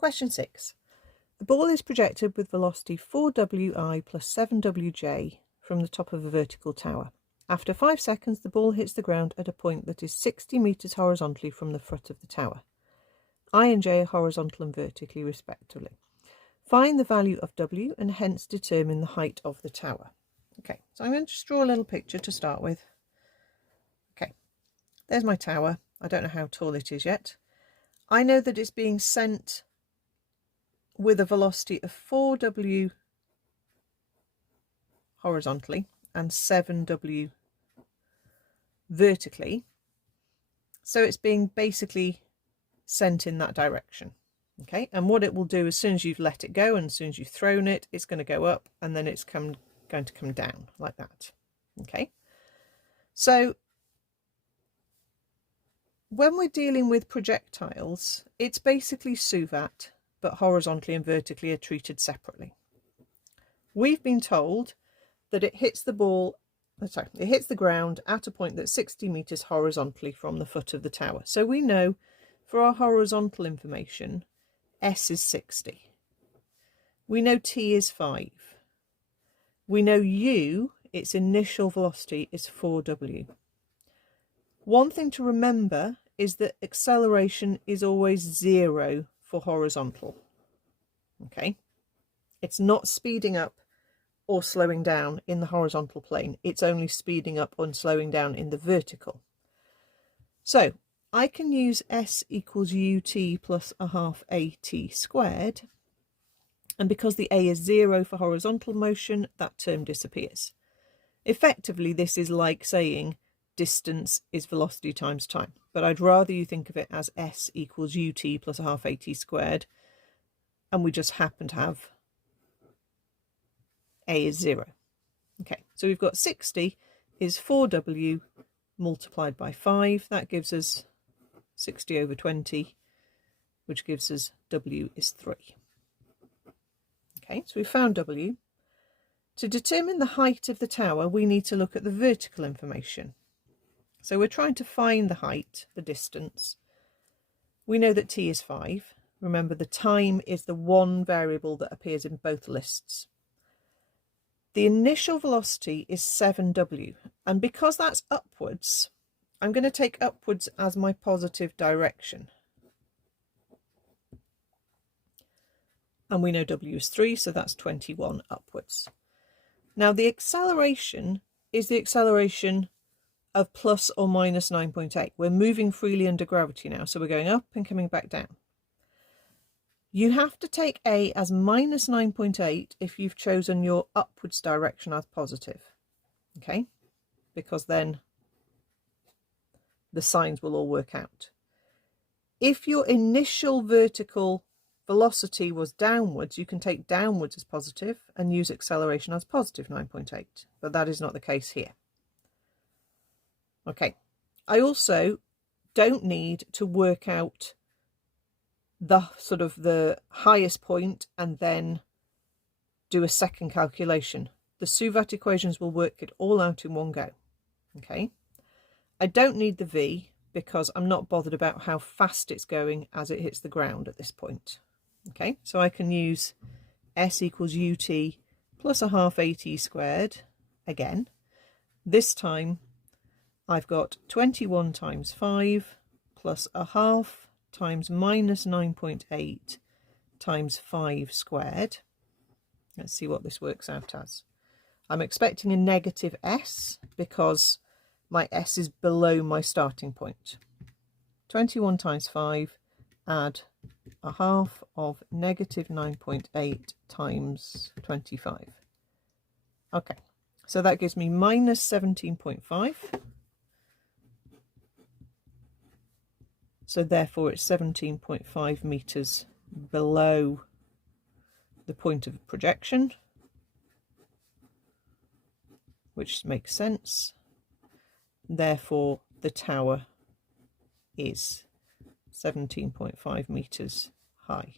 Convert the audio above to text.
Question 6. The ball is projected with velocity 4wi plus 7wj from the top of a vertical tower. After 5 seconds, the ball hits the ground at a point that is 60 metres horizontally from the foot of the tower. I and j are horizontal and vertically respectively. Find the value of w and hence determine the height of the tower. Okay, so I'm going to just draw a little picture to start with. Okay, there's my tower. I don't know how tall it is yet. I know that it's being sent with a velocity of 4w horizontally and 7w vertically. So it's being basically sent in that direction. Okay, and what it will do as soon as you've let it go and as soon as you've thrown it, it's going to go up and then it's going to come down like that. Okay, so when we're dealing with projectiles, it's basically suvat, but horizontally and vertically are treated separately. We've been told that it hits the ground at a point that's 60 metres horizontally from the foot of the tower. So we know for our horizontal information, S is 60. We know T is 5. We know U, its initial velocity, is 4w. One thing to remember is that acceleration is always 0 for horizontal. Okay, it's not speeding up or slowing down in the horizontal plane. It's only speeding up and slowing down in the vertical. So I can use S equals ut plus a half at squared. And because the a is 0 for horizontal motion, that term disappears. Effectively, this is like saying distance is velocity times time, but I'd rather you think of it as S equals ut plus a half at squared, and we just happen to have a is 0. Okay, so we've got 60 is 4w multiplied by 5. That gives us 60 over 20, which gives us w is 3. Okay, so we found w. To determine the height of the tower, we need to look at the vertical information. So we're trying to find the height, the distance. We know that t is 5. Remember, the time is the one variable that appears in both lists. The initial velocity is 7w, and because that's upwards, I'm going to take upwards as my positive direction. And we know w is 3, so that's 21 upwards. Now the acceleration is the acceleration of plus or minus 9.8. We're moving freely under gravity now, so we're going up and coming back down. You have to take a as minus 9.8 if you've chosen your upwards direction as positive, okay? Because then the signs will all work out. If your initial vertical velocity was downwards, you can take downwards as positive and use acceleration as positive 9.8, but that is not the case here. Okay, I also don't need to work out the sort of the highest point and then do a second calculation. The Suvat equations will work it all out in one go. Okay, I don't need the v because I'm not bothered about how fast it's going as it hits the ground at this point. Okay, so I can use S equals ut plus a half at squared again. This time I've got 21 times 5 plus a half times minus 9.8 times 5 squared. Let's see what this works out as. I'm expecting a negative s because my s is below my starting point. 21 times 5, add a half of negative 9.8 times 25. Okay, so that gives me minus 17.5. So therefore it's 17.5 meters below the point of projection, which makes sense. Therefore the tower is 17.5 meters high.